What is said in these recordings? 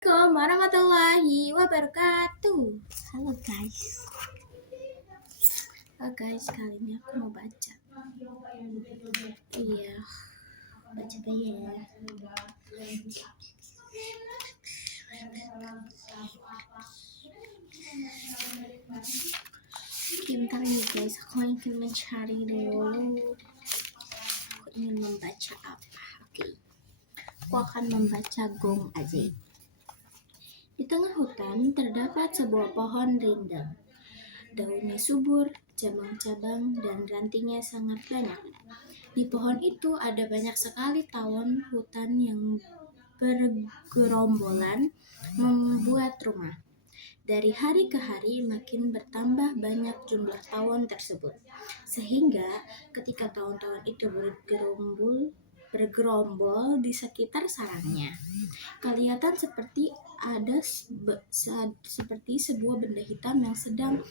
Assalamualaikum warahmatullahi wabarakatuh. Halo guys, kali ini aku mau baca. Iya, baca ya. Bentar nih guys, aku ingin mencari dulu. Aku ingin membaca apa? Oke, aku akan membaca Gong Ajaib. Di tengah hutan terdapat sebuah pohon rindang. Daunnya subur, cabang-cabang, dan rantingnya sangat banyak. Di pohon itu ada banyak sekali tawon hutan yang bergerombolan membuat rumah. Dari hari ke hari makin bertambah banyak jumlah tawon tersebut, sehingga ketika tawon-tawon itu bergerombol di sekitar sarangnya, kelihatan seperti sebuah benda hitam yang sedang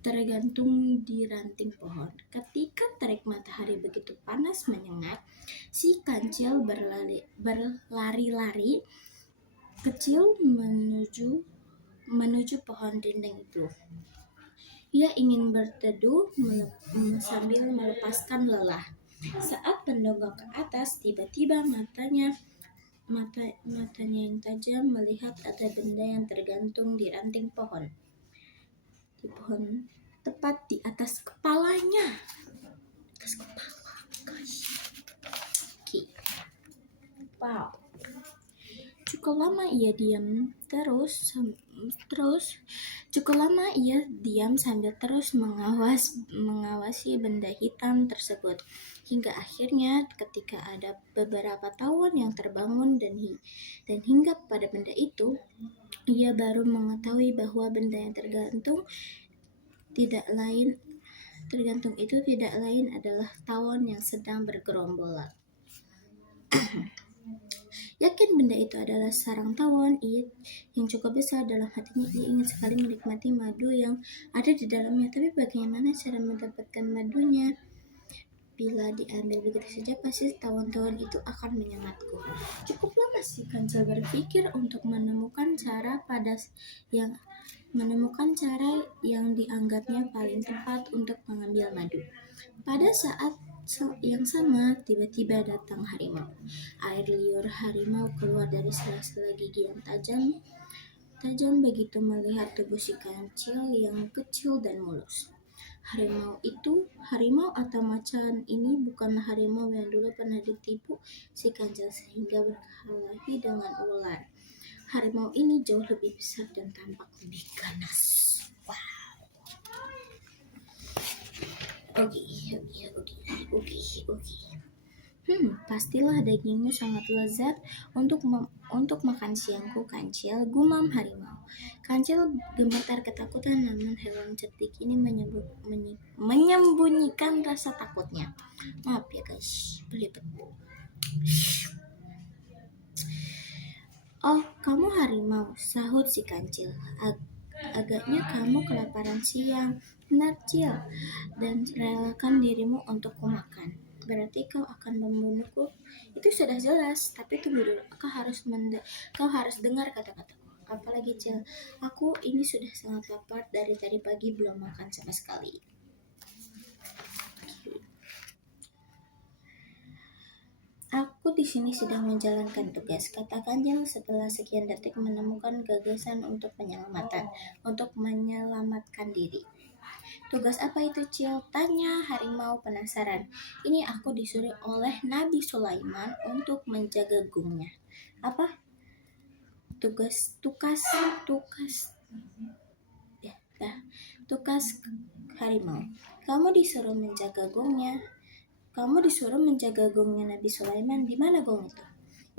tergantung di ranting pohon. Ketika terik matahari begitu panas menyengat, si kancil berlari-lari kecil menuju pohon rindang itu. Ia ingin berteduh sambil melepaskan lelah. Saat mendongak ke atas, tiba-tiba matanya yang tajam melihat ada benda yang tergantung di ranting pohon. Di pohon, tepat di atas kepalanya. Atas kepala, guys. Oke. Wow. Cukup lama ia diam sambil terus mengawasi benda hitam tersebut. Hingga akhirnya ketika ada beberapa tawon yang terbangun dan hinggap pada benda itu, ia baru mengetahui bahwa benda yang tergantung itu tidak lain adalah tawon yang sedang bergerombolan. Yakin benda itu adalah sarang tawon yang cukup besar. Dalam hatinya ia ingin sekali menikmati madu yang ada di dalamnya. Tapi bagaimana cara mendapatkan madunya? Bila diambil begitu saja, pasti tawon-tawon itu akan menyengatku. Cukup lama si kancil berpikir untuk menemukan cara yang dianggapnya paling tepat untuk mengambil madu. Pada saat yang sama, tiba-tiba datang harimau. Air liur harimau keluar dari sela-sela gigi yang tajam begitu melihat tubuh si kancil yang kecil dan mulus. Harimau atau macan ini bukanlah harimau yang dulu pernah ditipu si kancil sehingga berkelahi dengan ular. Harimau ini jauh lebih besar dan tampak lebih ganas. Wow. Oke. Pastilah dagingmu sangat lezat untuk makan siangku, kancil, gumam harimau. Kancil gemetar ketakutan, namun hewan cerdik ini menyembunyikan rasa takutnya. Maaf ya guys, belibet. Oh, kamu harimau, sahut si kancil. Agaknya kamu kelaparan siang. Benar, Cil, dan relakan dirimu untuk kumakan. Berarti kau akan membunuhku? Itu sudah jelas, tapi tunggu dulu. Kau harus dengar kata-kataku. Apalagi, Cil, aku ini sudah sangat lapar, dari tadi pagi belum makan sama sekali. Aku di sini sedang menjalankan tugas, kata kancil setelah sekian detik menemukan gagasan untuk menyelamatkan diri. Tugas apa itu, Cil? Tanya harimau penasaran. Ini aku disuruh oleh Nabi Sulaiman untuk menjaga gungnya. Apa? Tugas harimau. Kamu disuruh menjaga gungnya Nabi Sulaiman. Di mana gong itu?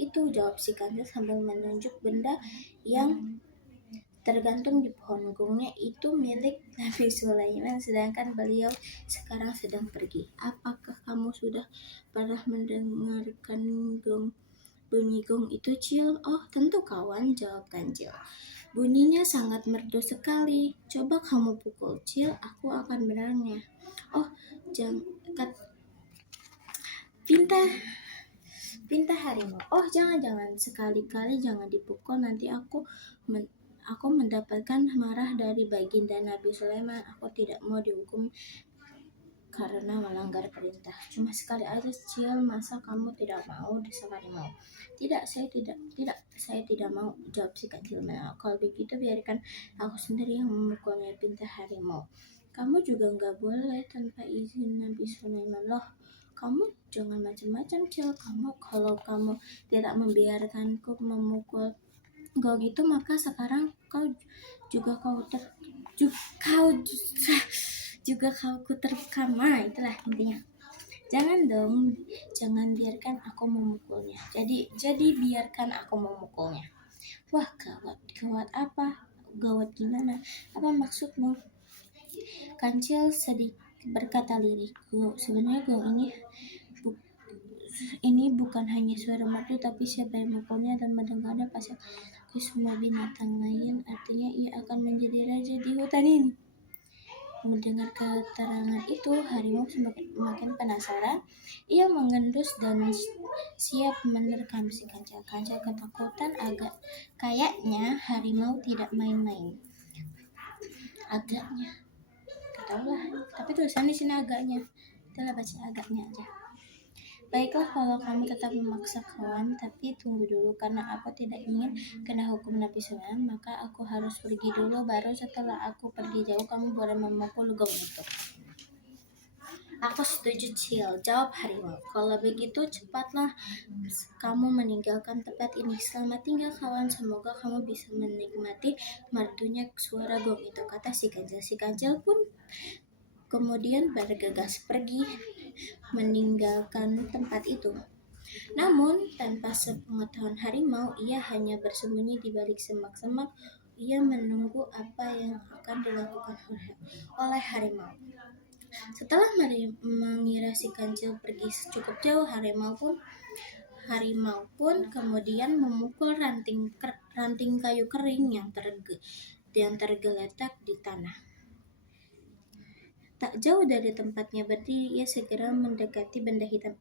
Itu, jawab si kancil sambil menunjuk benda yang tergantung di pohon. Gongnya itu milik Nabi Sulaiman, sedangkan beliau sekarang sedang pergi. Apakah kamu sudah pernah mendengarkan bunyi gong itu, Cil? Oh, tentu kawan, jawab kancil. Bunyinya sangat merdu sekali. Coba kamu pukul, Cil, aku akan benarnya. Oh, pintar. Pinta harimau. Oh, jangan sekali-kali jangan dipukul, nanti aku mendapatkan marah dari baginda Nabi Sulaiman. Aku tidak mau dihukum karena melanggar perintah. Cuma sekali aja, Cil, masa kamu tidak mau sekali mau? Tidak, saya tidak mau, jawab si kecil. Nah, kalau begitu biarkan aku sendiri yang memukulnya, pinta harimau. Kamu juga nggak boleh tanpa izin Nabi Sulaiman. Loh, kamu jangan macam-macam, Cil. Kalau kamu tidak membiarkanku memukul gong itu, maka sekarang juga kau terkam. Itulah intinya. Jangan biarkan aku memukulnya. Jadi biarkan aku memukulnya. Wah, gawat apa? Gawat gimana? Apa maksudmu? Kancil sedih berkata lirik. Sebenarnya gong ini bukan hanya suara merdu, tapi siapa yang memukulnya dan mendengarnya pasti semua binatang lain. Artinya ia akan menjadi raja di hutan ini. Mendengar keterangan itu, harimau semakin penasaran. Ia mengendus dan siap menerkam si Kancil. Kancil ketakutan. Kayaknya harimau tidak main-main. Agaknya, ketahuilah. Tapi tulisan di sini agaknya. Itulah baca agaknya aja. Baiklah, kalau kamu tetap memaksa kawan, tapi tunggu dulu, karena aku tidak ingin kena hukum Nabi Sulaiman, maka aku harus pergi dulu, baru setelah aku pergi jauh kamu boleh memukul gong itu. Aku setuju, Cil, jawab harimau. Kalau begitu cepatlah kamu meninggalkan tempat ini. Selamat tinggal kawan, semoga kamu bisa menikmati merdunya suara gong itu, kata si Kancil. Si Kancil pun kemudian bergegas pergi meninggalkan tempat itu. Namun, tanpa sepengetahuan harimau, ia hanya bersembunyi di balik semak-semak. Ia menunggu apa yang akan dilakukan oleh harimau. Setelah mengira si Kancil pergi cukup jauh, harimau pun kemudian memukul ranting kayu kering yang tergeletak di tanah. Tak jauh dari tempatnya berdiri, ia segera mendekati benda hitam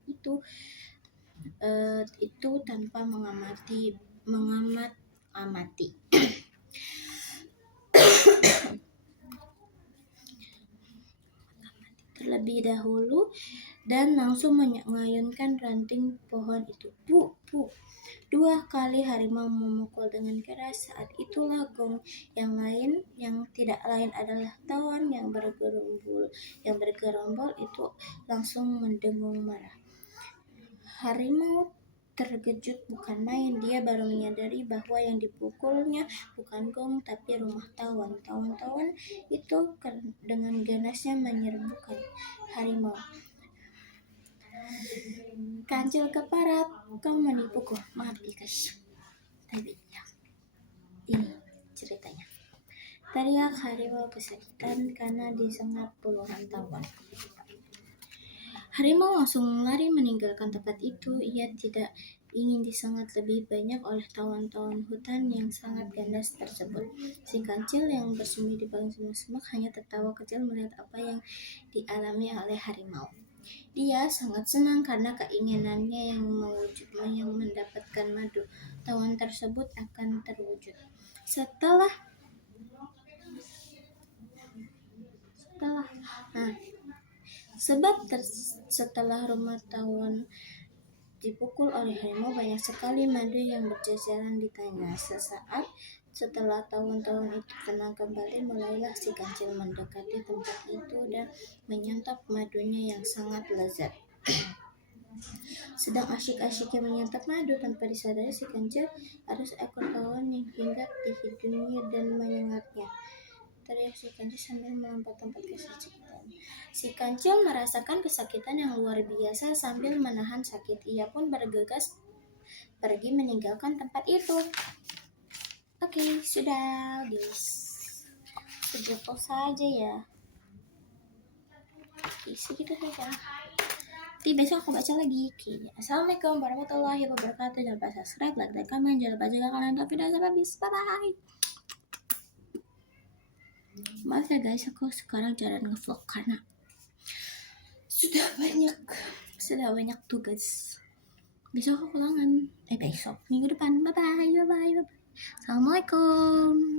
itu tanpa mengamati. Terlebih dahulu dan langsung mengayunkan ranting pohon itu. Pu. 2 kali harimau memukul dengan keras. Saat itulah gong yang tidak lain adalah tawon yang bergerombol itu langsung mendengung marah. Harimau terkejut bukan main. Dia baru menyadari bahwa yang dipukulnya bukan gong tapi rumah tawon. Tawon itu dengan ganasnya menyerbukan harimau. Kancil keparat, kau menipuku. Maaf guys, tapi ya, ini ceritanya. Teriak harimau kesakitan karena disengat puluhan tawon. Harimau langsung lari meninggalkan tempat itu. Ia tidak ingin disengat lebih banyak oleh tawon-tawon hutan yang sangat ganas tersebut. Si Kancil yang bersembunyi di balik semak-semak hanya tertawa kecil melihat apa yang dialami oleh harimau. Dia sangat senang karena keinginannya yang mendapatkan madu tawon tersebut akan terwujud. Setelah rumah tawon dipukul oleh harimau, banyak sekali madu yang berjajaran di tanah. Sesaat setelah tawon-tawon itu tenang kembali, mulailah si Kancil mendekati tempat itu dan menyantap madunya yang sangat lezat. Sedang asyik-asyiknya menyantap madu, tanpa disadari si Kancil ada seekor tawon yang hinggap di hidungnya dan menyengatnya. Teriak si Kancil sambil melompat-lompat kesakitan. Si Kancil merasakan kesakitan yang luar biasa. Sambil menahan sakit, ia pun bergegas pergi meninggalkan tempat itu. Oke, sudah guys, segitu saja ya. Segitu saja. Nanti besok aku baca lagi. Assalamualaikum warahmatullahi wabarakatuh. Jangan lupa subscribe, like, dan komen. Jangan lupa juga kalian nonton video sampai habis. Bye bye. Maaf ya guys, aku sekarang jarang ngevlog karena sudah banyak tugas. Besok aku ulangan. Besok, minggu depan. Bye bye, bye bye, bye bye. Assalamualaikum.